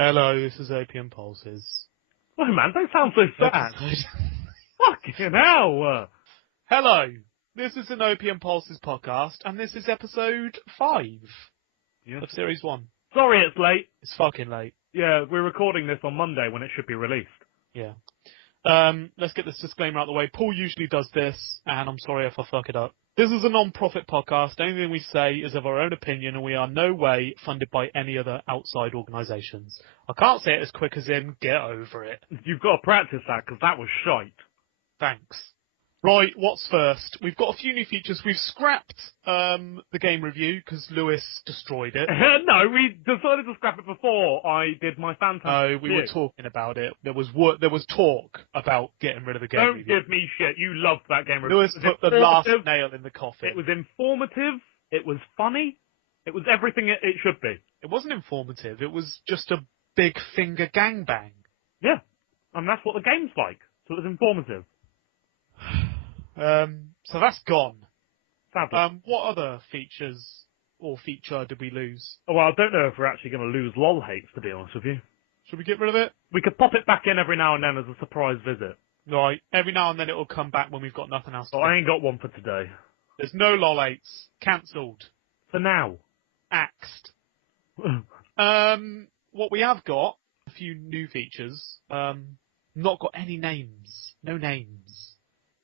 Hello, this is Opium Pulses. Oh man, don't sound so sad. Fucking hell! Hello, this is an Opium Pulses podcast, and this is episode 5 of Series 1. Sorry it's late. It's fucking late. Yeah, we're recording this on Monday when it should be released. Yeah. Let's get this disclaimer out of the way. Paul usually does this, and I'm sorry if I fuck it up. This is a non-profit podcast. Anything we say is of our own opinion, and we are no way funded by any other outside organisations. I can't say it as quick as in, get over it. You've got to practice that, because that was shite. Thanks. Right, what's first? We've got a few new features. We've scrapped the game review because Lewis destroyed it. No, we decided to scrap it before I did my fantastic No, we were talking about it. There was talk about getting rid of the game Don't review. give me shit. You loved that game review. Lewis put the last nail in the coffin. It was informative. It was funny. It was everything it should be. It wasn't informative. It was just a big finger gangbang. Yeah, and that's what the game's like. So it was informative. So that's gone. Sadly. What other features or feature did we lose? Oh, well, I don't know if we're actually going to lose LOL hates, to be honest with you. Should we get rid of it? We could pop it back in every now and then as a surprise visit. Right. Every now and then it will come back when we've got nothing else to do. I ain't got one for today. There's no LOL8s. Cancelled. For now. Axed. What we have got, a few new features. Not got any names. No names.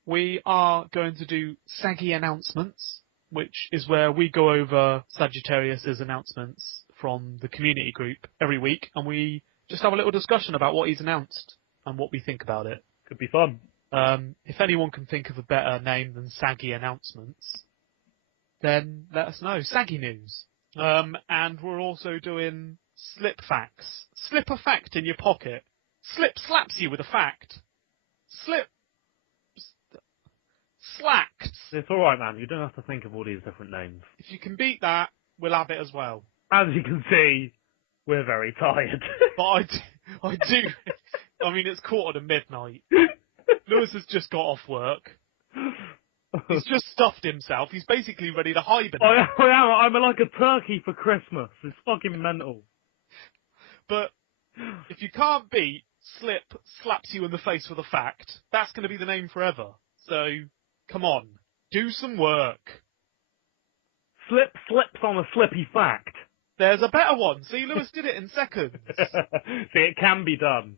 We are going to do Saggy announcements, which is where we go over Sagittarius's announcements from the community group every week, and we just have a little discussion about what he's announced and what we think about it. Could be fun. If anyone can think of a better name than Saggy announcements, then let us know. Saggy news. And we're also doing Slip facts. Slip a fact in your pocket. Slip slaps you with a fact. Slip slacked. It's alright, man. You don't have to think of all these different names. If you can beat that, we'll have it as well. As you can see, we're very tired. But I do. I mean, it's 1:45. Lewis has just got off work. He's just stuffed himself. He's basically ready to hibernate. I'm like a turkey for Christmas. It's fucking mental. But if you can't beat Slip slaps you in the face with a fact, that's going to be the name forever. So, come on. Do some work. Slip slips on a slippy fact. There's a better one. See, Lewis did it in seconds. See, it can be done.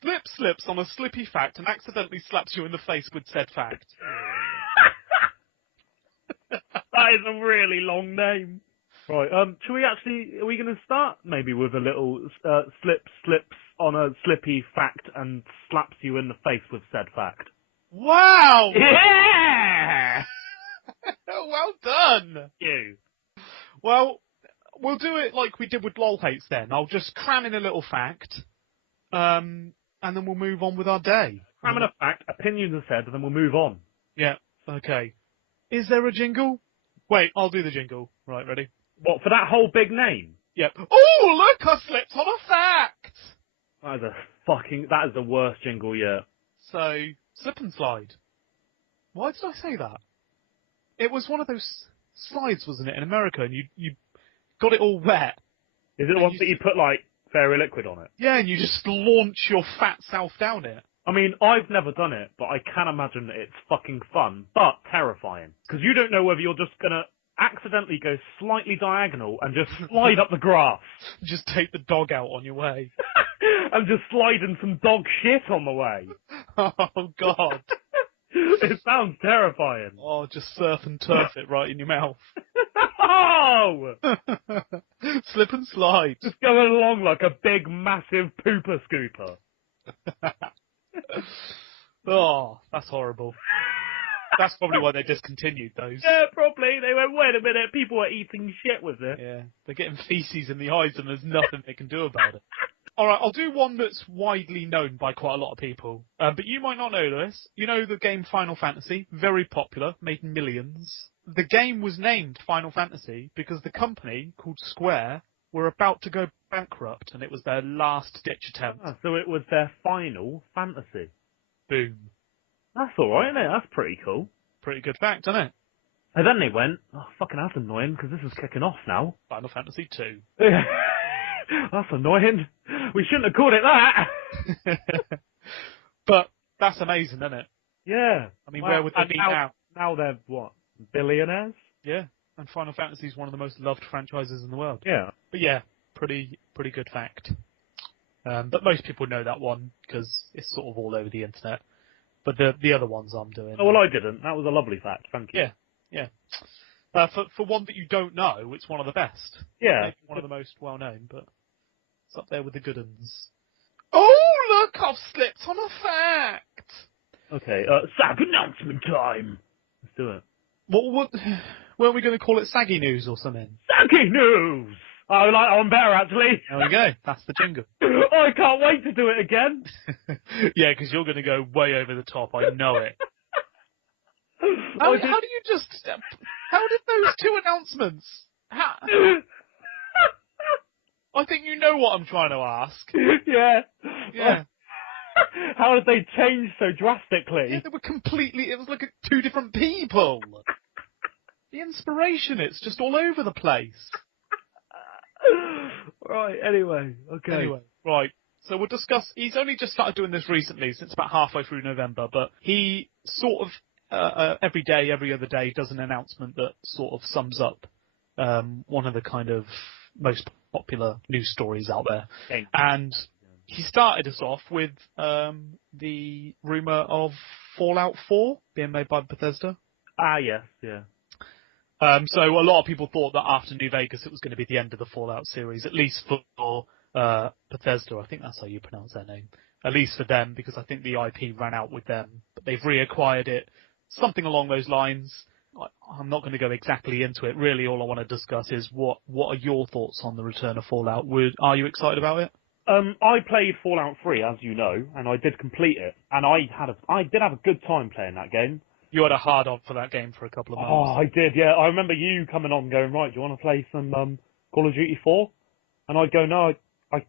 Slip slips on a slippy fact and accidentally slaps you in the face with said fact. That is a really long name. Right, are we going to start maybe with a little slip slips on a slippy fact and slaps you in the face with said fact? Wow! Yeah! Well done! You. Well, we'll do it like we did with LOL hates then. I'll just cram in a little fact, and then we'll move on with our day. Cram in a fact, opinions are said, and then we'll move on. Yeah, okay. Is there a jingle? Wait, I'll do the jingle. Right, ready? What, for that whole big name? Yep. Oh, look, I slipped on a fact! That is the worst jingle yet. So, slip and slide. Why did I say that? It was one of those slides, wasn't it, in America, and you got it all wet. Is it the one that you put, like, fairy liquid on it? Yeah, and you just launch your fat self down it. I mean, I've never done it, but I can imagine that it's fucking fun, but terrifying. Because you don't know whether you're just gonna accidentally go slightly diagonal and just slide up the grass. Just take the dog out on your way. And just slide in some dog shit on the way. Oh, God. It sounds terrifying. Oh, just surf and turf it right in your mouth. Oh! Slip and slide. Just going along like a big, massive pooper scooper. Oh, that's horrible. That's probably why they discontinued those. Yeah, probably. They went, wait a minute, people are eating shit with this. Yeah, they're getting feces in the eyes and there's nothing they can do about it. Alright, I'll do one that's widely known by quite a lot of people. But you might not know this. You know the game Final Fantasy? Very popular, made millions. The game was named Final Fantasy because the company, called Square, were about to go bankrupt and it was their last-ditch attempt. Ah, so it was their Final Fantasy. Boom. That's alright, isn't it? That's pretty cool. Pretty good fact, isn't it? And then they went, oh, fucking that's annoying because this is kicking off now. Final Fantasy 2. That's annoying. We shouldn't have called it that. But that's amazing, isn't it? Yeah. I mean, where would they be now? Now they're, what, billionaires? Yeah. And Final Fantasy is one of the most loved franchises in the world. Yeah. But yeah, pretty good fact. But most people know that one because it's sort of all over the internet. But the other ones I'm doing. Oh, well, I didn't. That was a lovely fact. Thank you. Yeah. For one that you don't know, it's one of the best. Yeah. Maybe one of the most well known, but it's up there with the good ones. Oh, look, I've slipped on a fact. Okay, SAG announcement time. Let's do it. What weren't we going to call it saggy news or something? Saggy news! I'm better, actually. There we go. That's the jingle. I can't wait to do it again. Yeah, because you're going to go way over the top. I know it. How did those two announcements? I think you know what I'm trying to ask. Yeah. How did they change so drastically? Yeah, they were it was like two different people. The inspiration, it's just all over the place. Right, anyway, okay. Right. So we'll discuss, he's only just started doing this recently, since about halfway through November, but he sort of, every day, every other day, does an announcement that sort of sums up one of the kind of most popular news stories out there. Okay. And he started us off with the rumour of Fallout 4 being made by Bethesda. Ah, yes, yeah. So a lot of people thought that after New Vegas it was going to be the end of the Fallout series, at least for Bethesda. I think that's how you pronounce their name. At least for them, because I think the IP ran out with them. But they've reacquired it, something along those lines. I'm not going to go exactly into it. Really, all I want to discuss is what are your thoughts on the return of Fallout? Are you excited about it? I played Fallout 3, as you know, and I did complete it. And I did have a good time playing that game. You had a hard-on for that game for a couple of months. Oh, I did, yeah. I remember you coming on going, right, do you want to play some Call of Duty 4? And I'd go, no, I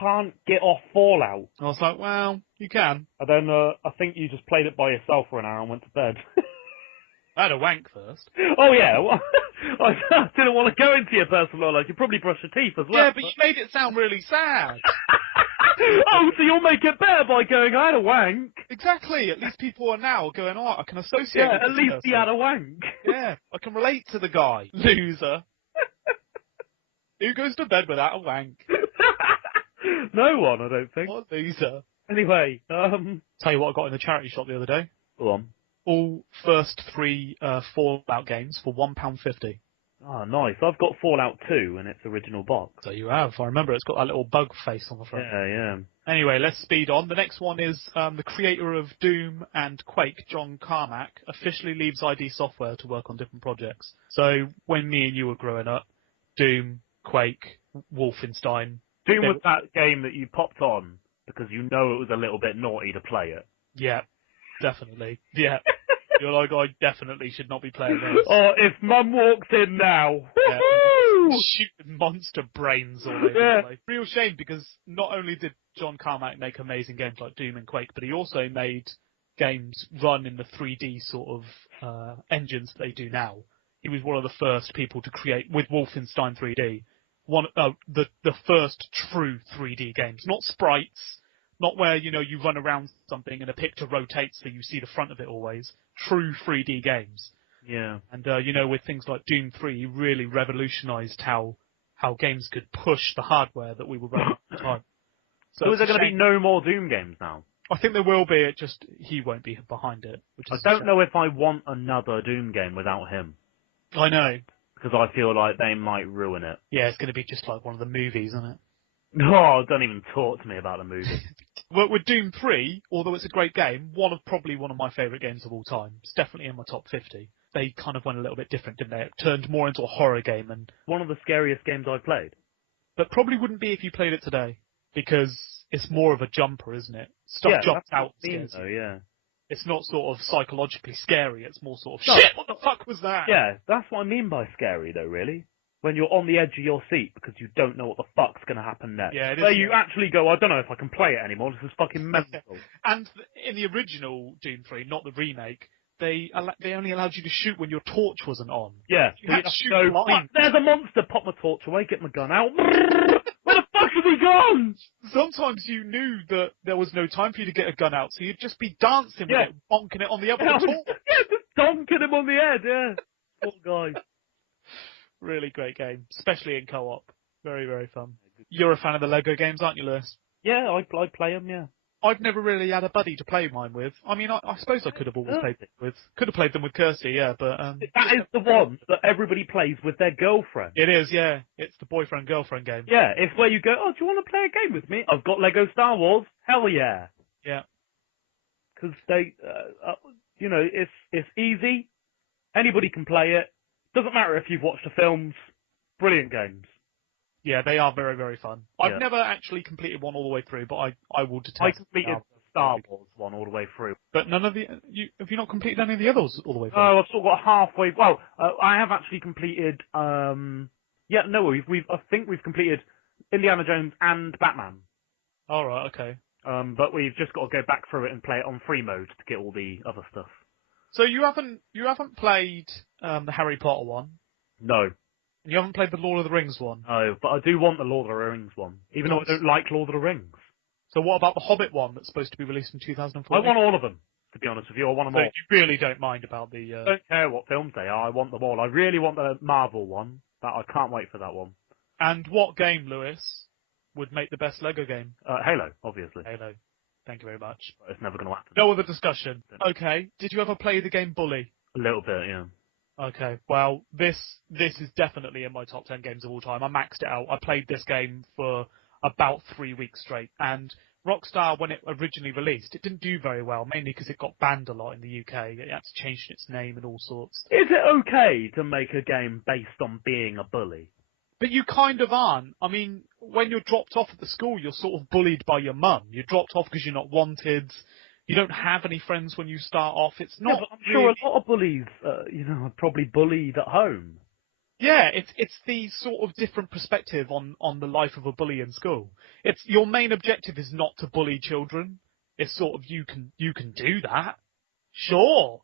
can't get off Fallout. I was like, well, you can. And then I think you just played it by yourself for an hour and went to bed. I had a wank first. Oh, yeah. Well, I didn't want to go into your personal life. You probably brush your teeth as well. Yeah, but you made it sound really sad. Oh, so you'll make it better by going, I had a wank. Exactly. At least people are now going, oh, I can associate Yeah, with at this least person. he had a wank. Yeah, I can relate to the guy. Loser. Who goes to bed without a wank? No one, I don't think. What a loser. Anyway, Tell you what I got in the charity shop the other day. Go on. All first three Fallout games for £1.50. Oh, nice. I've got Fallout 2 in its original box. So you have. I remember it's got that little bug face on the front. Yeah. Anyway, let's speed on. The next one is the creator of Doom and Quake, John Carmack, officially leaves ID Software to work on different projects. So when me and you were growing up, Doom, Quake, Wolfenstein. Doom was that game that you popped on because you know it was a little bit naughty to play it. Yeah, definitely. Yeah. You're like, I definitely should not be playing this. Oh, if Mum walks in now. Yeah, shooting monster brains all over the place. Real shame, because not only did John Carmack make amazing games like Doom and Quake, but he also made games run in the 3D sort of engines that they do now. He was one of the first people to create, with Wolfenstein 3D, the first true 3D games. Not sprites, not where, you run around something and a picture rotates so you see the front of it always. True 3D games. Yeah. And, with things like Doom 3, he really revolutionised how games could push the hardware that we were running at the time. So is there going to be no more Doom games now? I think there will be, it just, he won't be behind it. I don't know if I want another Doom game without him. I know. Because I feel like they might ruin it. Yeah, it's going to be just like one of the movies, isn't it? Oh, don't even talk to me about the movie. Well, with Doom 3, although it's a great game, probably one of my favourite games of all time. It's definitely in my top 50. They kind of went a little bit different, didn't they? It turned more into a horror game, and one of the scariest games I've played. But probably wouldn't be if you played it today, because it's more of a jumper, isn't it? Stuff jumps out and scares you. Yeah. It's not sort of psychologically scary, it's more sort of, shit, what the fuck was that? Yeah, that's what I mean by scary, though, really. When you're on the edge of your seat because you don't know what the fuck's going to happen next. Yeah, it is. Where you actually go, I don't know if I can play it anymore, this is fucking mental. And in the original Doom 3, not the remake, they only allowed you to shoot when your torch wasn't on. Yeah. You had to shoot blind. There's a monster, pop my torch away, get my gun out. Where the fuck could be gone? Sometimes you knew that there was no time for you to get a gun out, so you'd just be dancing with Yeah. it, bonking it on the other Yeah, door. just donking him on the head, yeah. Poor guy. Really great game, especially in co-op. Very, very fun. You're a fan of the Lego games, aren't you, Lewis? Yeah, I play him, yeah. I've never really had a buddy to play mine with. I mean, I suppose I could have always played them with. Could have played them with Kirsty, yeah, but That is the one that everybody plays with their girlfriend. it is, yeah. It's the boyfriend-girlfriend game. Yeah, it's where you go, oh, do you want to play a game with me? I've got Lego Star Wars. Hell yeah. Yeah. Because they, you know, it's easy. Anybody can play it. Doesn't matter if you've watched the films. Brilliant games. Yeah, they are very, very fun. I've Yeah. never actually completed one all the way through, but I will detest. I completed the Star Wars one all the way through. But none of the have you not completed any of the others all the way through? Oh, I've sort of got halfway. Well, I have actually completed. Yeah, no, I think we've completed Indiana Jones and Batman. All right, okay. But we've just got to go back through it and play it on free mode to get all the other stuff. So you haven't played the Harry Potter one? No. You haven't played the Lord of the Rings one? No, but I do want the Lord of the Rings one, even though I don't like Lord of the Rings. So what about the Hobbit one that's supposed to be released in 2014? I want all of them, to be honest with you. I want them So all. you really don't mind about the... I don't care what films they are. I want them all. I really want the Marvel one. I can't wait for that one. And what game, Lewis, would make the best Lego game? Halo, obviously. Halo. Thank you very much. But it's never going to happen. No other discussion. Okay. Did you ever play the game Bully? A little bit, yeah. Okay, well, this is definitely in my top 10 games of all time. I maxed it out. I played this game for about 3 weeks straight. And Rockstar, when it originally released, it didn't do very well, mainly because it got banned a lot in the UK. It had to change its name and all sorts. Is it okay to make a game based on being a bully? But you kind of aren't. I mean, when you're dropped off at the school, you're sort of bullied by your mum. You're dropped off because you're not wanted. You don't have any friends when you start off. It's not. Yeah, but I'm sure a lot of bullies, are probably bullied at home. Yeah, it's the sort of different perspective on the life of a bully in school. It's your main objective is not to bully children. It's sort of you can do that, sure,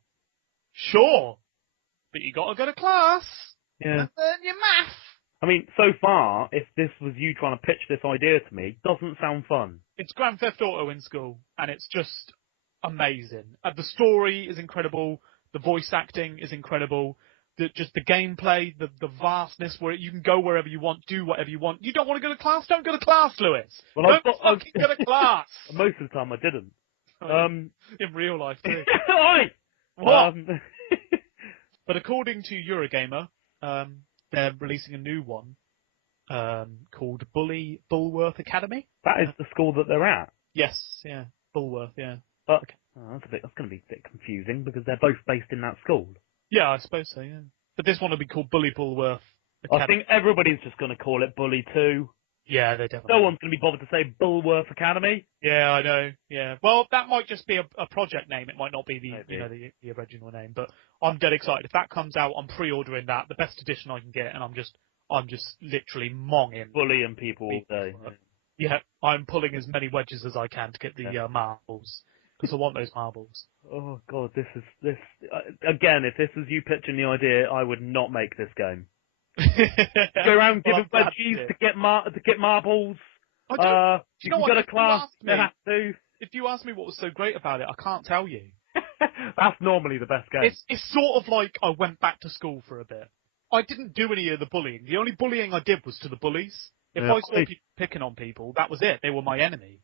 but you got to go to class Yeah. and learn your math. I mean, so far, if this was you trying to pitch this idea to me, doesn't sound fun. It's Grand Theft Auto in school, and it's just amazing. The story is incredible. The voice acting is incredible. Just the gameplay, the vastness where you can go wherever you want, do whatever you want. You don't want to go to class? Don't go to class, Lewis. Well, Don't fucking go to class. Most of the time I didn't. In real life too. Oi! What? But according to Eurogamer, they're releasing a new one called Bulworth Academy. That is the school that they're at. Yes, yeah, Bulworth, yeah. But that's going to be a bit confusing because they're both based in that school. Yeah, I suppose so, yeah. But this one will be called Bulworth Academy. I think everybody's just going to call it Bully 2. Yeah, they definitely. No one's going to be bothered to say Bulworth Academy. Yeah, I know. Yeah. Well, that might just be a project name. It might not be Maybe. the original name. But I'm dead excited. If that comes out, I'm pre-ordering that, the best edition I can get, and I'm just literally monging. Bullying people all day. Yeah, I'm pulling as many wedges as I can to get the marbles because I want those marbles. Oh God, this again. If this was you pitching the idea, I would not make this game. Go around giving wedgies to get marbles. You can go to class. If you ask me what was so great about it, I can't tell you. That's normally the best game. It's sort of like I went back to school for a bit. I didn't do any of the bullying. The only bullying I did was to the bullies. If I saw people picking on people, that was it. They were my enemy.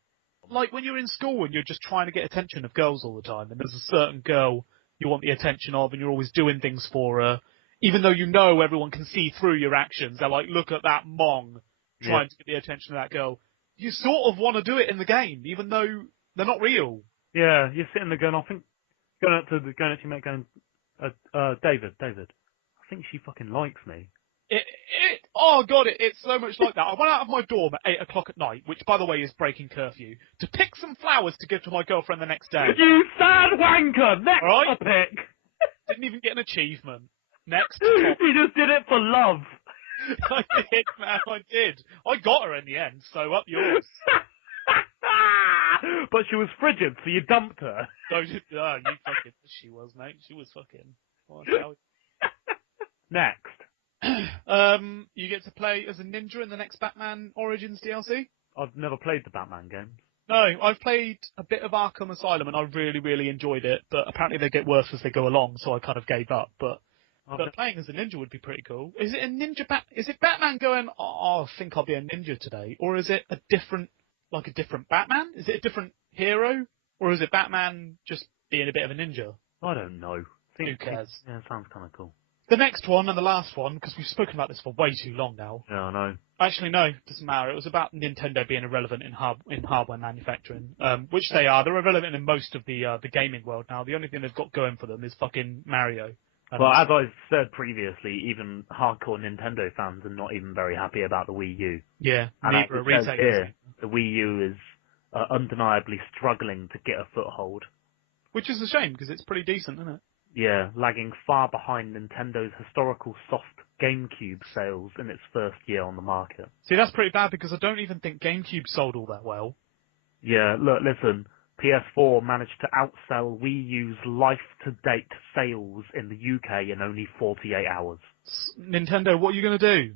Like when you're in school and you're just trying to get attention of girls all the time, and there's a certain girl you want the attention of, and you're always doing things for her, even though you know everyone can see through your actions. They're like, look at that mong trying to get the attention of that girl. You sort of want to do it in the game, even though they're not real. Yeah, you're sitting there going, going up to your mate going, David, I think she fucking likes me. Oh god, it's so much like that. I went out of my dorm at 8 o'clock at night, which by the way is breaking curfew, to pick some flowers to give to my girlfriend the next day. You sad wanker! Next Right? topic! Didn't even get an achievement. Next You just did it for love. I did, man, I did. I got her in the end, so up yours. But she was frigid, so you dumped her. You fucking... She was, mate. She was fucking... Oh, Next. You get to play as a ninja in the next Batman Origins DLC. I've never played the Batman games. No, I've played a bit of Arkham Asylum and I really, really enjoyed it, but apparently they get worse as they go along, so I kind of gave up. But playing as a ninja would be pretty cool. Is it a ninja Is it Batman going, oh, I think I'll be a ninja today? Or is it a different Batman? Is it a different hero? Or is it Batman just being a bit of a ninja? I don't know. Who cares? Yeah, sounds kind of cool. The next one and the last one, because we've spoken about this for way too long now. Yeah, I know. Actually, no, it doesn't matter. It was about Nintendo being irrelevant in hardware manufacturing, which they are. They're irrelevant in most of the gaming world now. The only thing they've got going for them is fucking Mario. Well, as I said previously, even hardcore Nintendo fans are not even very happy about the Wii U. Yeah, And neither are it says retailers. here, the Wii U is undeniably struggling to get a foothold. Which is a shame, because it's pretty decent, isn't it? Yeah, lagging far behind Nintendo's historical soft GameCube sales in its first year on the market. See, that's pretty bad, because I don't even think GameCube sold all that well. Yeah, look, listen, PS4 managed to outsell Wii U's life-to-date sales in the UK in only 48 hours. Nintendo, what are you going to do?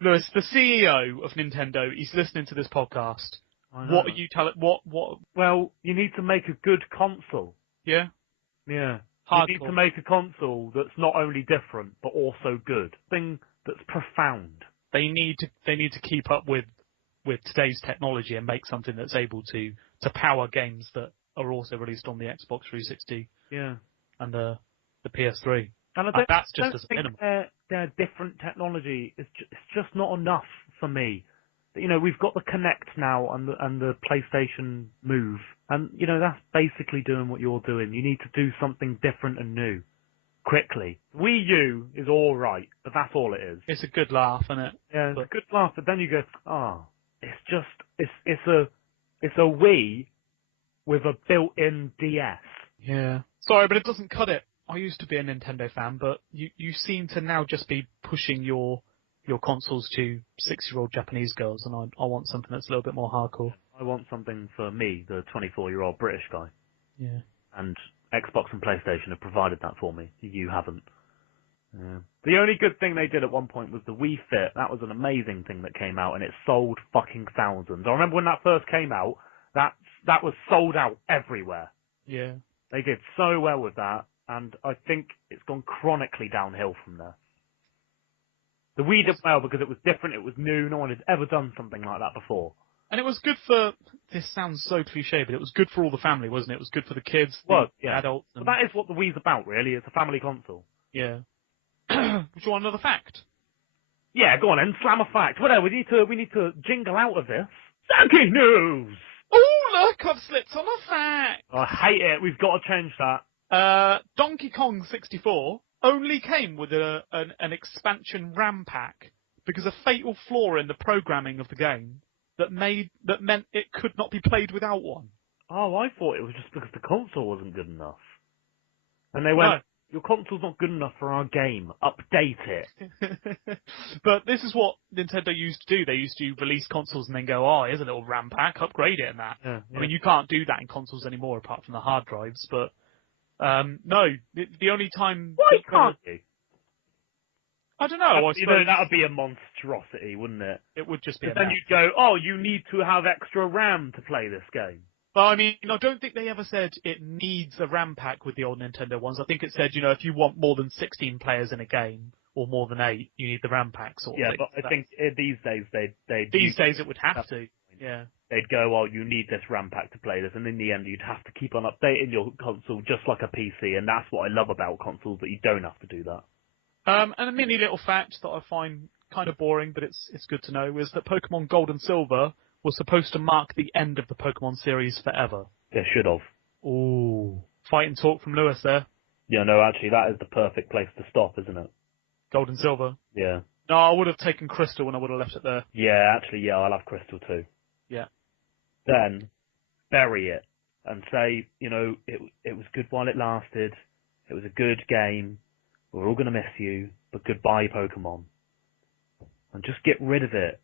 Lewis, the CEO of Nintendo, he's listening to this podcast. What are you telling? What? Well, you need to make a good console. Yeah? Yeah. Hardcore. You need to make a console that's not only different, but also good. Thing that's profound. They need to keep up with today's technology and make something that's able to power games that are also released on the Xbox 360 Yeah. and the PS3. And that's just as a minimum. Their different technology is it's just not enough for me. You know, we've got the Kinect now and the PlayStation Move, and you know that's basically doing what you're doing. You need to do something different and new, quickly. Wii U is all right, but that's all it is. It's a good laugh, isn't it? Yeah, it's a good laugh, but then you go, it's a Wii with a built-in DS. Yeah. Sorry, but it doesn't cut it. I used to be a Nintendo fan, but you seem to now just be pushing your consoles to 6-year-old Japanese girls, and I want something that's a little bit more hardcore. I want something for me, the 24-year-old British guy. Yeah. And Xbox and PlayStation have provided that for me. You haven't. Yeah. The only good thing they did at one point was the Wii Fit. That was an amazing thing that came out, and it sold fucking thousands. I remember when that first came out, that was sold out everywhere. Yeah. They did so well with that, and I think it's gone chronically downhill from there. The Wii did well because it was different, it was new, no one had ever done something like that before. And it was good for, this sounds so cliche, but it was good for all the family, wasn't it? It was good for the kids, the adults. But that is what the Wii's about, really. It's a family console. Yeah. Would you want another fact? Yeah, go on then, slam a fact. Whatever, we need to jingle out of this. Sankey news! Oh, look, I've slipped on a fact! I hate it, we've got to change that. Donkey Kong 64 only came with an expansion RAM pack because a fatal flaw in the programming of the game that meant it could not be played without one. Oh, I thought it was just because the console wasn't good enough. And they went, your console's not good enough for our game. Update it. But this is what Nintendo used to do. They used to release consoles and then go, oh, here's a little RAM pack, upgrade it and that. Yeah. I mean, you can't do that in consoles anymore apart from the hard drives, but no, the only time... Why can't you? I don't know. I suppose that would be a monstrosity, wouldn't it? it would just be But then you'd go, oh, you need to have extra RAM to play this game. But I mean, I don't think they ever said it needs a RAM pack with the old Nintendo ones. I think it said, if you want more than 16 players in a game, or more than 8, you need the RAM pack sort of thing. Yeah, but I think these days These days it would have to. Yeah. They'd go, oh, you need this RAM pack to play this, and in the end you'd have to keep on updating your console just like a PC, and that's what I love about consoles, that you don't have to do that. And a mini little fact that I find kind of boring, but it's good to know, is that Pokemon Gold and Silver was supposed to mark the end of the Pokemon series forever. They should have. Ooh. Fighting talk from Lewis there. Yeah, no, actually, that is the perfect place to stop, isn't it? Gold and Silver. Yeah. No, I would have taken Crystal and I would have left it there. Yeah, actually, yeah, I'll have Crystal too. Yeah. Then, bury it and say, it was good while it lasted. It was a good game. We're all going to miss you, but goodbye, Pokemon. And just get rid of it.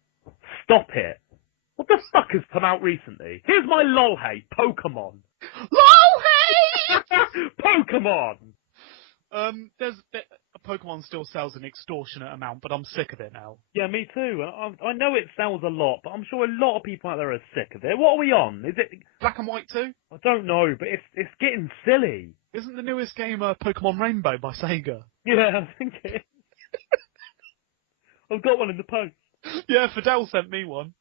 Stop it. What the fuck has come out recently? Here's my lol hate, Pokemon. LOL hate! Pokemon! There's Pokemon still sells an extortionate amount, but I'm sick of it now. Yeah, me too. I know it sells a lot, but I'm sure a lot of people out there are sick of it. What are we on? Is it Black and White too? I don't know, but it's getting silly. Isn't the newest game Pokemon Rainbow by Sega? Yeah, I think it is. I've got one in the post. Yeah, Fidel sent me one.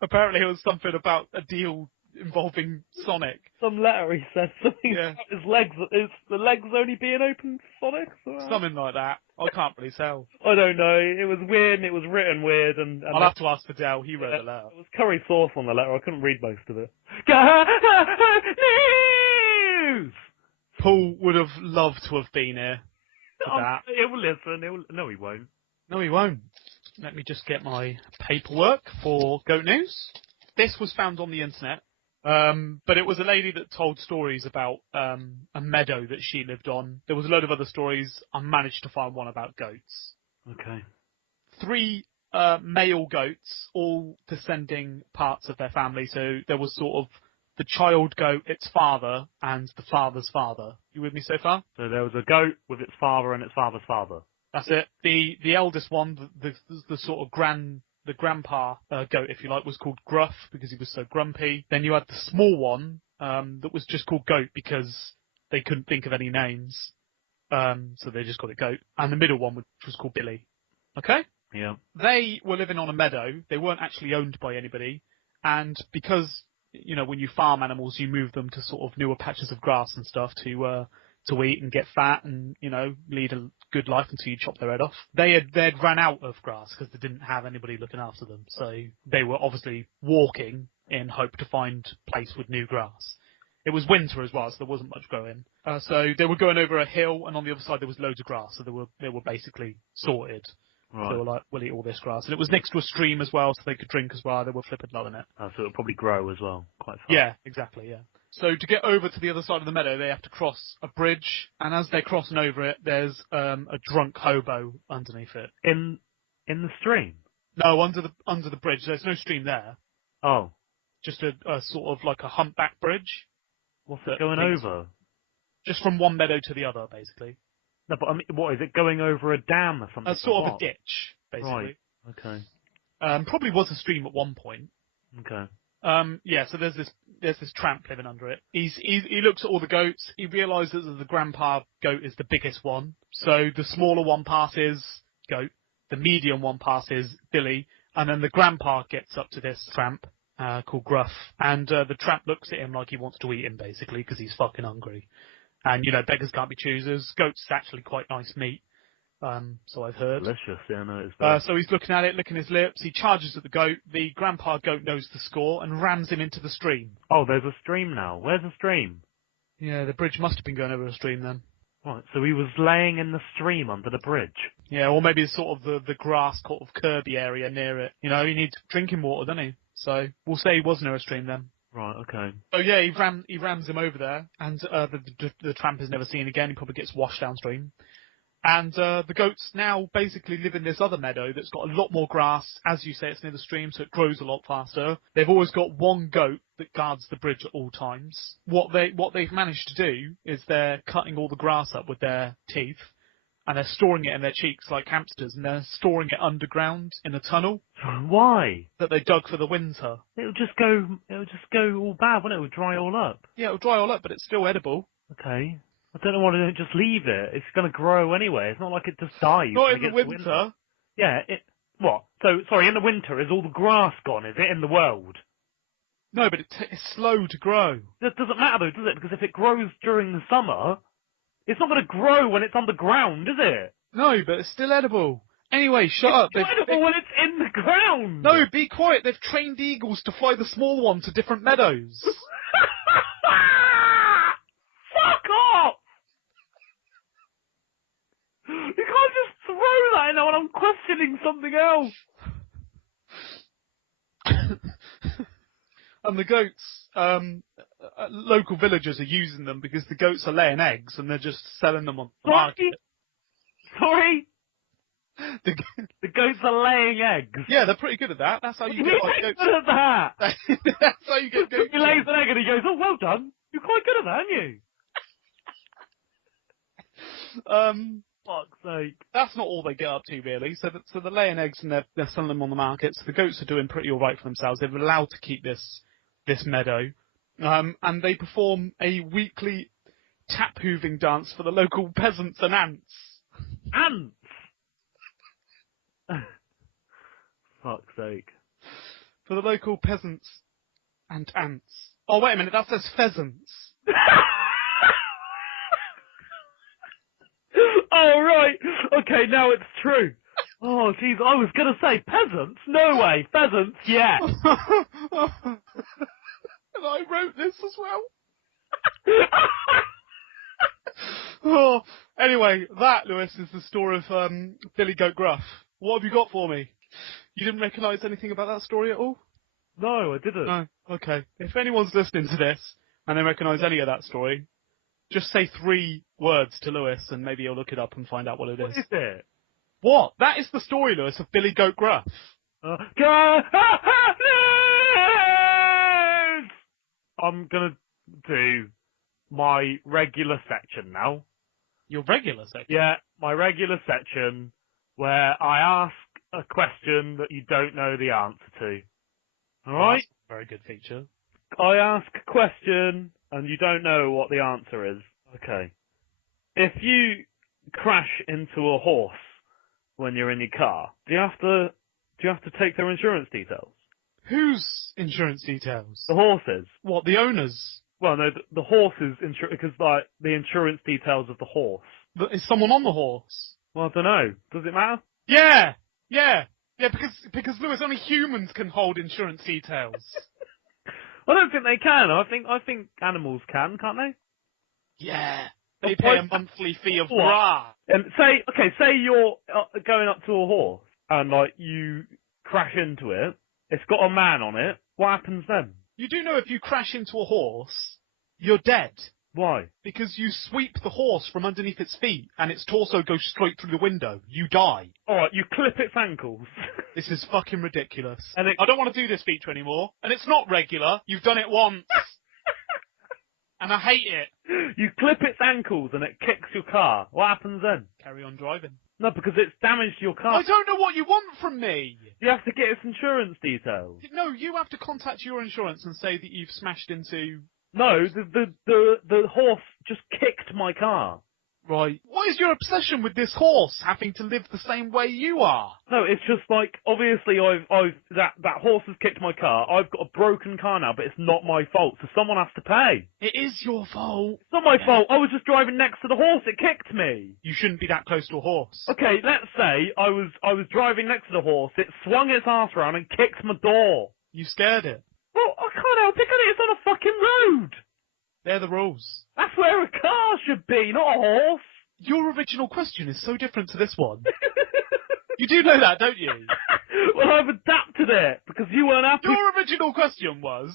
Apparently it was something about a deal involving Sonic. Some letter he said something Yeah. about his legs. Is the legs only being open for Sonic? Something like that. I can't really tell. I don't know. It was weird and it was written weird and I'll have to ask Fidel. He wrote the letter. It was curry sauce on the letter. I couldn't read most of it. News! Paul would have loved to have been here for that. It will listen. No, he won't. No, he won't. Let me just get my paperwork for Goat News. This was found on the internet, but it was a lady that told stories about a meadow that she lived on. There was a load of other stories. I managed to find one about goats. Okay. 3 male goats, all descending parts of their family. So there was sort of the child goat, its father, and the father's father. You with me so far? So there was a goat with its father and its father's father. That's it. The eldest one, the sort of the grandpa goat, if you like, was called Gruff because he was so grumpy. Then you had the small one that was just called Goat because they couldn't think of any names, so they just called it Goat. And the middle one which was called Billy. Okay. Yeah. They were living on a meadow. They weren't actually owned by anybody, and because when you farm animals, you move them to sort of newer patches of grass and stuff to eat and get fat and lead a good life until you chop their head off. They'd ran out of grass because they didn't have anybody looking after them, so they were obviously walking in hope to find a place with new grass. It was winter as well, so there wasn't much growing. So they were going over a hill, and on the other side there was loads of grass, so they were basically sorted. Right. They were like, we'll eat all this grass. And it was next to a stream as well, so they could drink as well. They were flipping loving it. So it'll probably grow as well, quite fast. Yeah, exactly, yeah. So to get over to the other side of the meadow, they have to cross a bridge, and as they're crossing over it, there's a drunk hobo underneath it. In the stream? No, under the bridge. There's no stream there. Oh. Just a sort of like a humpback bridge. What's it going over? Just from one meadow to the other, basically. No, but I mean, what is it going over a dam or something? Sort of a ditch, basically. Right. Okay. Probably was a stream at one point. Okay. Yeah, so there's this tramp living under it. He looks at all the goats. He realises that the grandpa goat is the biggest one. So the smaller one passes Goat, the medium one passes Billy, and then the grandpa gets up to this tramp called Gruff, and the tramp looks at him like he wants to eat him, basically, because he's fucking hungry. And beggars can't be choosers. Goat's actually quite nice meat. So I've heard. Delicious, yeah, no, it's so he's looking at it, licking his lips. He charges at the goat. The grandpa goat knows the score and rams him into the stream. Oh, there's a stream now. Where's the stream? Yeah, the bridge must have been going over a stream then. Right, so he was laying in the stream under the bridge. Yeah, or maybe sort of the grass sort of Kirby area near it. He needs drinking water, doesn't he? So we'll say he was near a stream then. Right, okay. Oh yeah, he rams him over there, and the tramp is never seen again. He probably gets washed downstream. And the goats now basically live in this other meadow that's got a lot more grass. As you say, it's near the stream, so it grows a lot faster. They've always got one goat that guards the bridge at all times. What they've managed to do is they're cutting all the grass up with their teeth, and they're storing it in their cheeks like hamsters, and they're storing it underground in a tunnel. Why? That they dug for the winter. It'll just go all bad, won't it? It will dry all up. Yeah, it'll dry all up, but it's still edible. Okay. I don't know why they don't just leave it. It's going to grow anyway. It's not like it just dies. Not in the winter. Yeah, what? So, sorry, in the winter, is all the grass gone, is it, in the world? No, but it's slow to grow. That doesn't matter, though, does it? Because if it grows during the summer, it's not going to grow when it's underground, is it? No, but it's still edible. Anyway, shut up. It's edible when it's in the ground! No, be quiet. They've trained eagles to fly the small one to different meadows. Fuck off! You can't just throw that in there when I'm questioning something else. And the goats, local villagers are using them because the goats are laying eggs and they're just selling them on the market. Sorry? The goats are laying eggs? Yeah, they're pretty good at that. That's how you get like goats. Good at that? That's how you get goats. He lays an egg and he goes, oh, well done. You're quite good at that, aren't you? Fuck's sake. That's not all they get up to, really. So they're laying eggs and they're selling them on the market. So the goats are doing pretty all right for themselves. They're allowed to keep this meadow. And they perform a weekly tap hooving dance for the local peasants and ants. Ants! Fuck's sake. For the local peasants and ants. Oh, wait a minute, that says pheasants. Oh, right. Okay, now it's true. Oh, jeez, I was going to say peasants. No way. Pheasants, yeah. And I wrote this as well. Oh, anyway, that, Lewis, is the story of Billy Goat Gruff. What have you got for me? You didn't recognise anything about that story at all? No, I didn't. No. Okay. If anyone's listening to this and they recognise any of that story, just say 3 words to Lewis and maybe he'll look it up and find out what it is. What is it? What? That is the story, Lewis, of Billy Goat Gruff. I'm going to do my regular section now. Your regular section? Yeah, my regular section where I ask a question that you don't know the answer to. Alright? Very good feature. I ask a question and you don't know what the answer is. Okay. If you crash into a horse when you're in your car, do you have to take their insurance details? Whose insurance details? The horses. What, the owners? Well, no, the horse's because like the insurance details of the horse. Is someone on the horse? Well, I don't know. Does it matter? Yeah, because Lewis, only humans can hold insurance details. I don't think they can. I think animals can, can't they? Yeah. They pay a monthly fee of what? bra. And say you're going up to a horse and like you crash into it. It's got a man on it. What happens then? You do know if you crash into a horse, you're dead. Why? Because you sweep the horse from underneath its feet and its torso goes straight through the window. You die. Alright, you clip its ankles. This is fucking ridiculous. And I don't want to do this feature anymore. And it's not regular. You've done it once. And I hate it. You clip its ankles and it kicks your car. What happens then? Carry on driving. No, because it's damaged your car. I don't know what you want from me. You have to get its insurance details. No, you have to contact your insurance and say that you've smashed into... No, the horse just kicked my car. Right. What is your obsession with this horse having to live the same way you are? No, it's just like, obviously that horse has kicked my car. I've got a broken car now, but it's not my fault, so someone has to pay. It is your fault. It's not my fault. I was just driving next to the horse. It kicked me. You shouldn't be that close to a horse. Okay, let's say I was driving next to the horse. It swung its arse around and kicked my door. You scared it. Well, I can't help it. It's on a fucking road. They're the rules. That's where a car should be, not a horse. Your original question is so different to this one. You do know that, don't you? Well, I've adapted it because you weren't happy. Your original question was,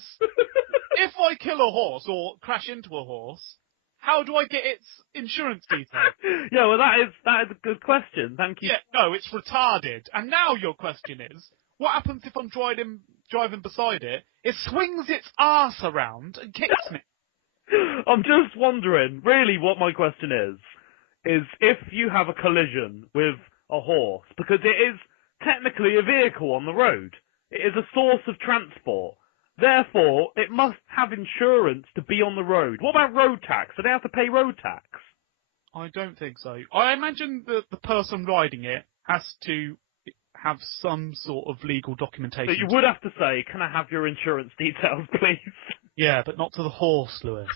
if I kill a horse or crash into a horse, how do I get its insurance details? Yeah, well, that is a good question. Thank you. Yeah, no, it's retarded. And now your question is, what happens if I'm driving beside it? It swings its arse around and kicks me. I'm just wondering, really what my question is if you have a collision with a horse, because it is technically a vehicle on the road. It is a source of transport. Therefore, it must have insurance to be on the road. What about road tax? Do they have to pay road tax? I don't think so. I imagine that the person riding it has to have some sort of legal documentation. But you would have to say, can I have your insurance details, please? Yeah, but not to the horse, Lewis.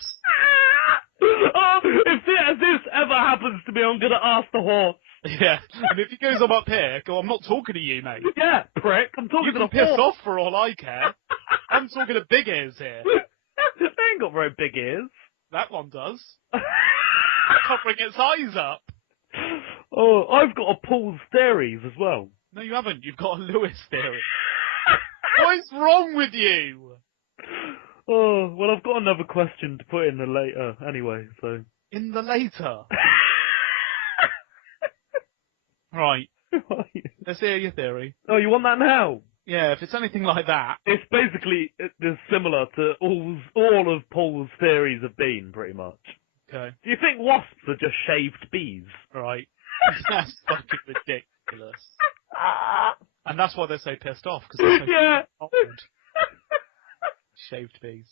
Oh, if this ever happens to me, I'm going to ask the horse. Yeah, and if he goes up here, I'm not talking to you, mate. Yeah, prick, I'm talking to the You can piss horse. off for all I care. I'm talking to big ears here. They ain't got very big ears. That one does. Covering its eyes up. Oh, I've got a Paul's theories as well. No, you haven't. You've got a Lewis theory. What is wrong with you? Oh, well, I've got another question to put in the later anyway, so... In the later? Right. Let's hear your theory. Oh, you want that now? Yeah, if it's anything like that. It's basically similar to all of Paul's theories have been, pretty much. Okay. Do you think wasps are just shaved bees? Right. That's fucking ridiculous. And that's why they're so pissed off, because they're so Yeah. old. Shaved bees.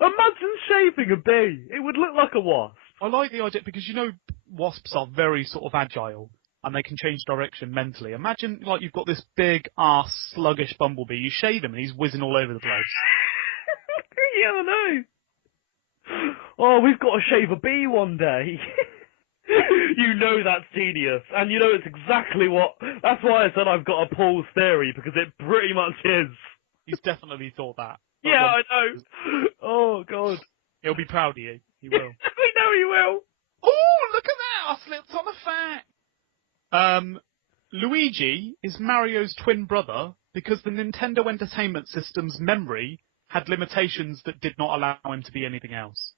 Imagine shaving a bee. It would look like a wasp. I like the idea, because wasps are very sort of agile, and they can change direction mentally. Imagine, like, you've got this big-ass, sluggish bumblebee, you shave him and he's whizzing all over the place. Yeah, I know. Oh, we've got to shave a bee one day. You know that's genius. And you know it's exactly what... That's why I said I've got a Paul's theory, because it pretty much is. He's definitely thought that. Yeah, I know. Oh, God. He'll be proud of you. He will. I know he will. Oh, look at that! I slipped on a fact. Luigi is Mario's twin brother because the Nintendo Entertainment System's memory had limitations that did not allow him to be anything else.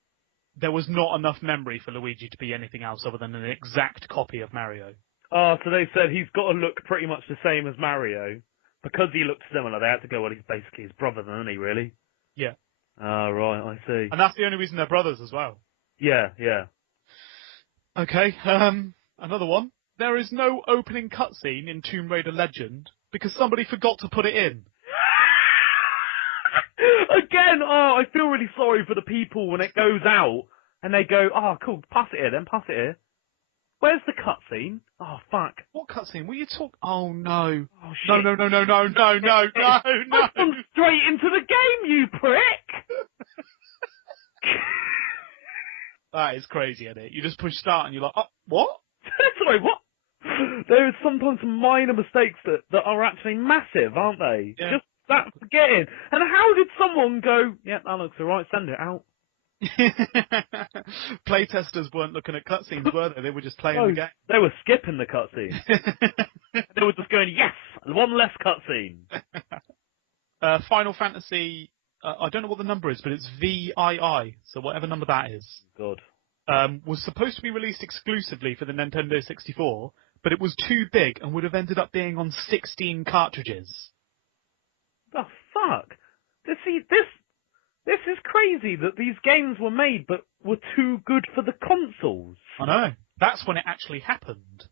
There was not enough memory for Luigi to be anything else other than an exact copy of Mario. Oh, so they said he's got to look pretty much the same as Mario. Because he looked similar, they had to go, well, he's basically his brother, then, isn't he, really? Yeah. Ah, right, I see. And that's the only reason they're brothers as well. Yeah, yeah. Okay, another one. There is no opening cutscene in Tomb Raider Legend because somebody forgot to put it in. Again, oh, I feel really sorry for the people when it goes out and they go, oh, cool, pass it here then, pass it here. Where's the cutscene? Oh, fuck. What cutscene? What are you talking? Oh, no. Oh, shit. No. I've gone straight into the game, you prick! That is crazy, isn't it? You just push start and you're like, oh, what? Sorry, what? There are sometimes some minor mistakes that are actually massive, aren't they? Yeah. Just that forgetting. And how did someone go, yeah, that looks alright, send it out? Playtesters weren't looking at cutscenes, were they? They were just playing the game. They were skipping the cutscene. They were just going, yes, one less cutscene. Final Fantasy, I don't know what the number is, but it's VII, so whatever number that is. God. Was supposed to be released exclusively for the Nintendo 64, but it was too big and would have ended up being on 16 cartridges. The fuck? This is crazy that these games were made but were too good for the consoles. I know. That's when it actually happened.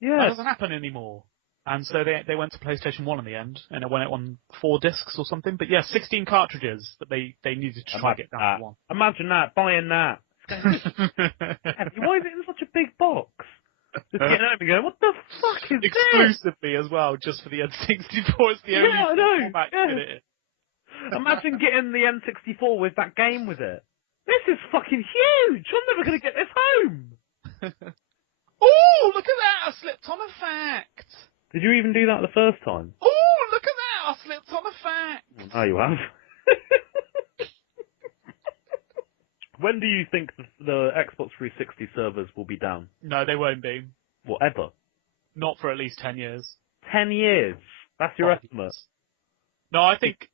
Yeah. That doesn't happen anymore. And so they went to PlayStation 1 in the end, and it went on 4 discs or something. But yeah, 16 cartridges that they needed to try to get down to 1. Imagine that, buying that. Why is it in such a big box? Just getting home and going, what the fuck is this? Exclusively as well, just for the N64. It's the only I know. format you get it in. Imagine getting the N64 with that game with it. This is fucking huge! I'm never going to get this home! Oh, look at that! I slipped on a fact! Did you even do that the first time? Oh, look at that! I slipped on a fact! Oh, you have. When do you think the Xbox 360 servers will be down? No, they won't be. Whatever. Not for at least 10 years. 10 years? That's your estimate? No, I think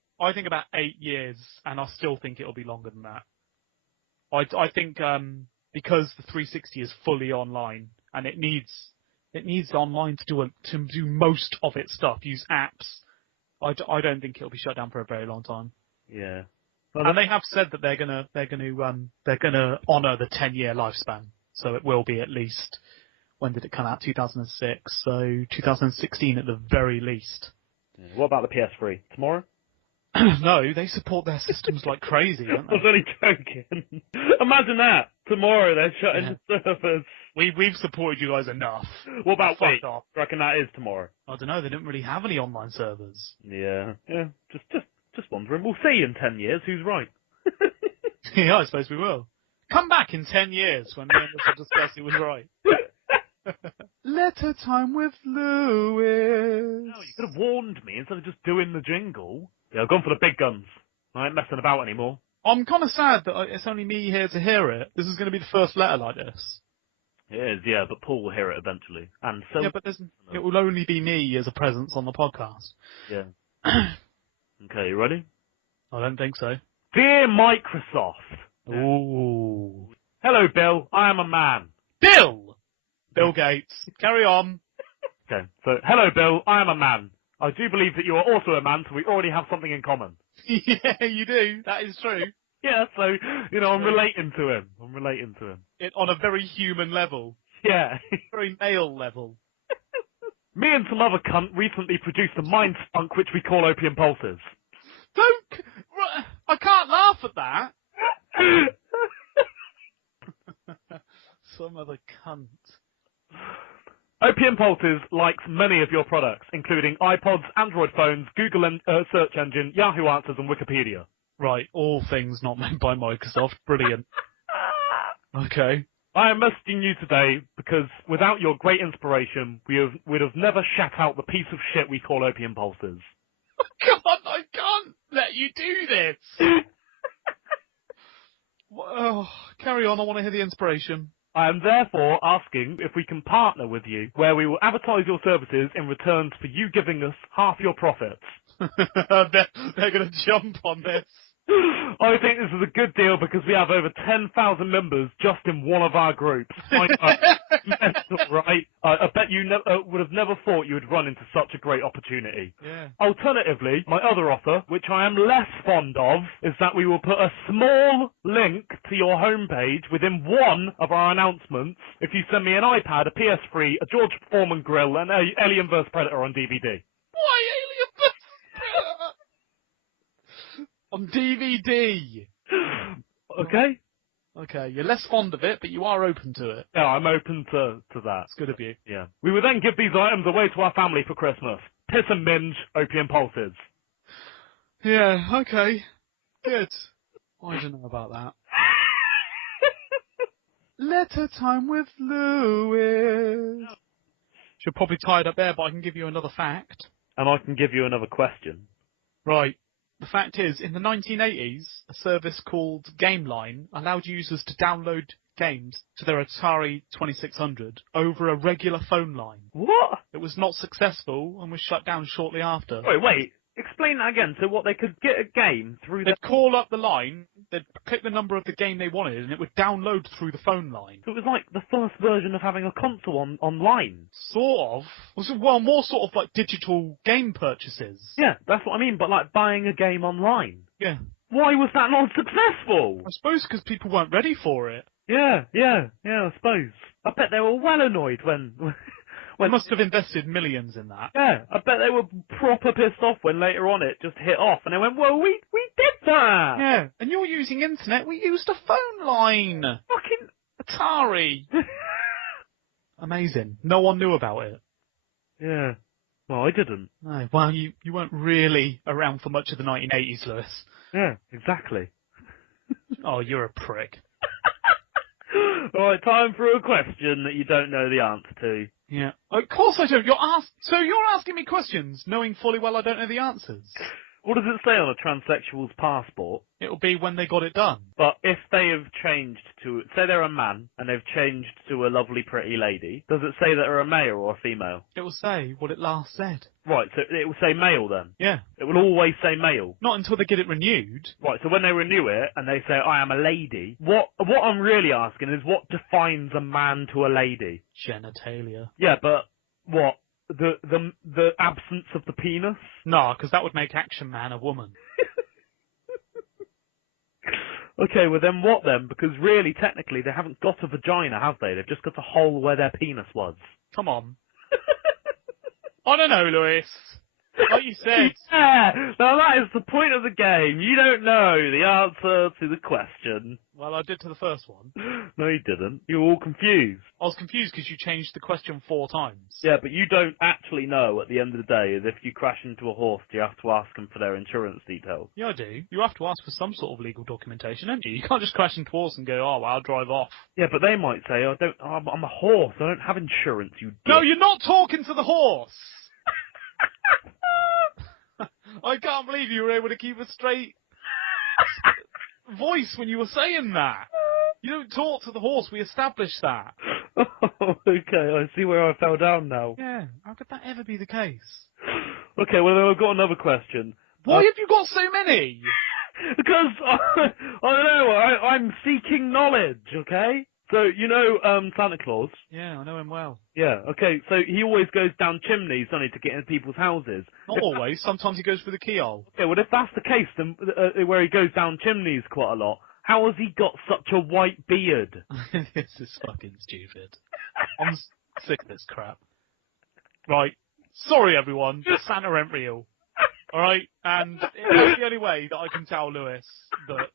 about 8 years, and I still think it'll be longer than that. I think because the 360 is fully online, and it needs online to do most of its stuff, use apps. I don't think it'll be shut down for a very long time. Yeah. Well, and they have said that they're gonna honour the 10-year lifespan, so it will be at least. When did it come out? 2006, so 2016 at the very least. Yeah. What about the PS3? Tomorrow? No, they support their systems like crazy, don't they? I was only joking. Imagine that. Tomorrow they're shutting the servers. We've supported you guys enough. What about Fuck off. Do you reckon that is tomorrow? I don't know, they didn't really have any online servers. Yeah. Yeah. Just wondering. We'll see in 10 years who's right. Yeah, I suppose we will. Come back in 10 years when me and Richard discuss who was right. Letter time with Lewis. No, you could have warned me instead of just doing the jingle. Yeah, I've gone for the big guns. I ain't messing about anymore. I'm kind of sad that it's only me here to hear it. This is going to be the first letter like this. It is, yeah, but Paul will hear it eventually. And so... Yeah, but it will only be me as a presence on the podcast. Yeah. Okay, you ready? I don't think so. Dear Microsoft. Ooh. Hello, Bill. I am a man. Bill Gates. Carry on. Okay, so, hello, Bill. I am a man. I do believe that you are also a man, so we already have something in common. Yeah, you do. That is true. Yeah, so, I'm relating to him. On a very human level. Yeah. Very male level. Me and some other cunt recently produced a mind spunk which we call Opium Pulses. I can't laugh at that. Some other cunt. Opium Pulses likes many of your products, including iPods, Android phones, Google search engine, Yahoo Answers, and Wikipedia. Right, all things not made by Microsoft. Brilliant. Okay. I am messaging you today because without your great inspiration, we'd have never shat out the piece of shit we call Opium Pulses. God, I can't let you do this. Carry on, I want to hear the inspiration. I am therefore asking if we can partner with you, where we will advertise your services in return for you giving us half your profits. They're going to jump on this. I think this is a good deal because we have over 10,000 members just in one of our groups. I know, right? I bet you would have never thought you would run into such a great opportunity. Yeah. Alternatively, my other offer, which I am less fond of, is that we will put a small link to your homepage within one of our announcements if you send me an iPad, a PS3, a George Foreman grill, and Alien vs Predator on DVD. Why Alien vs Predator? On DVD. Okay? Okay, you're less fond of it, but you are open to it. Yeah, I'm open to that. It's good of you. Yeah. We will then give these items away to our family for Christmas. Piss and minge, Opium Pulses. Yeah, okay. Good. I don't know about that. Letter time with Lewis. Should probably tie it up there, but I can give you another fact. And I can give you another question. Right. The fact is, in the 1980s, a service called GameLine allowed users to download games to their Atari 2600 over a regular phone line. What? It was not successful and was shut down shortly after. Wait. Explain that again. So what, they could get a game through They'd call up the line, they'd pick the number of the game they wanted, and it would download through the phone line. So it was like the first version of having a console online. Sort of. Well, more sort of like digital game purchases. Yeah, that's what I mean, but like buying a game online. Yeah. Why was that not successful? I suppose because people weren't ready for it. Yeah, I suppose. I bet they were well annoyed when... They must have invested millions in that. Yeah, I bet they were proper pissed off when later on it just hit off and they went, well, we did that! Yeah, and you're using internet, we used a phone line! Fucking Atari! Amazing. No one knew about it. Yeah. Well, I didn't. No, well, you weren't really around for much of the 1980s, Lewis. Yeah, exactly. Oh, you're a prick. Alright, time for a question that you don't know the answer to. Yeah. Of course I don't. So you're asking me questions, knowing fully well I don't know the answers. What does it say on a transsexual's passport? It'll be when they got it done. But if they have changed to, say they're a man, and they've changed to a lovely pretty lady, does it say that they're a male or a female? It will say what it last said. Right, so it will say male then? Yeah. It will always say male? Not until they get it renewed. Right, so when they renew it, and they say, I am a lady, what I'm really asking is what defines a man to a lady? Genitalia. Yeah, but what? The absence of the penis? No, because that would make Action Man a woman. Okay, well then what then? Because really, technically, they haven't got a vagina, have they? They've just got a hole where their penis was. Come on. I don't know, Lewis. Like you said. Yeah, now that is the point of the game. You don't know the answer to the question. Well, I did to the first one. No, you didn't. You were all confused. I was confused because you changed the question 4 times. Yeah, but you don't actually know at the end of the day is if you crash into a horse, do you have to ask them for their insurance details? Yeah, I do. You have to ask for some sort of legal documentation, don't you? You can't just crash into a horse and go, oh, well, I'll drive off. Yeah, but they might say, I'm a horse, I don't have insurance, you dick. No, you're not talking to the horse! I can't believe you were able to keep a straight voice when you were saying that. You don't talk to the horse, we established that. Oh, okay, I see where I fell down now. Yeah, how could that ever be the case? Okay, well then I've got another question. Why have you got so many? Because, I don't know, I'm seeking knowledge, okay? So, Santa Claus? Yeah, I know him well. Yeah, okay, so he always goes down chimneys, doesn't he, to get into people's houses? Not always. Sometimes he goes through the keyhole. Okay, well, if that's the case, then where he goes down chimneys quite a lot, how has he got such a white beard? This is fucking stupid. I'm sick of this crap. Right. Sorry, everyone. Santa ain't real. Alright? And that's the only way that I can tell Lewis that...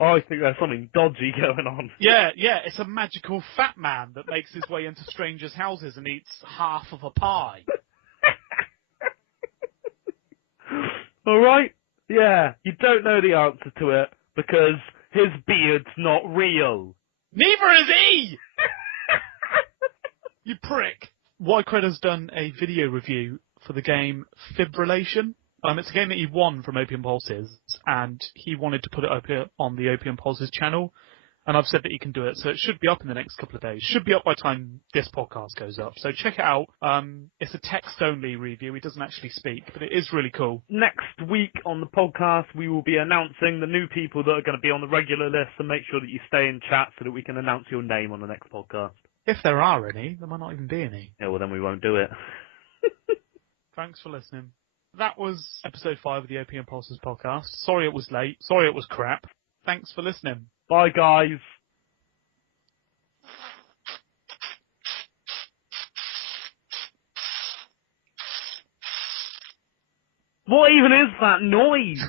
I think there's something dodgy going on. Yeah, it's a magical fat man that makes his way into strangers' houses and eats half of a pie. Alright? Yeah, you don't know the answer to it because his beard's not real. Neither is he! You prick. Wycred done a video review for the game Fibrillation. It's a game that he won from Opium Pulses, and he wanted to put it up here on the Opium Pulses channel, and I've said that he can do it, so it should be up in the next couple of days. Should be up by the time this podcast goes up, so check it out. It's a text-only review. He doesn't actually speak, but it is really cool. Next week on the podcast, we will be announcing the new people that are going to be on the regular list, and make sure that you stay in chat so that we can announce your name on the next podcast. If there are any, there might not even be any. Yeah, well, then we won't do it. Thanks for listening. That was episode 5 of the Opium Pulses podcast. Sorry it was late. Sorry it was crap. Thanks for listening. Bye, guys. What even is that noise?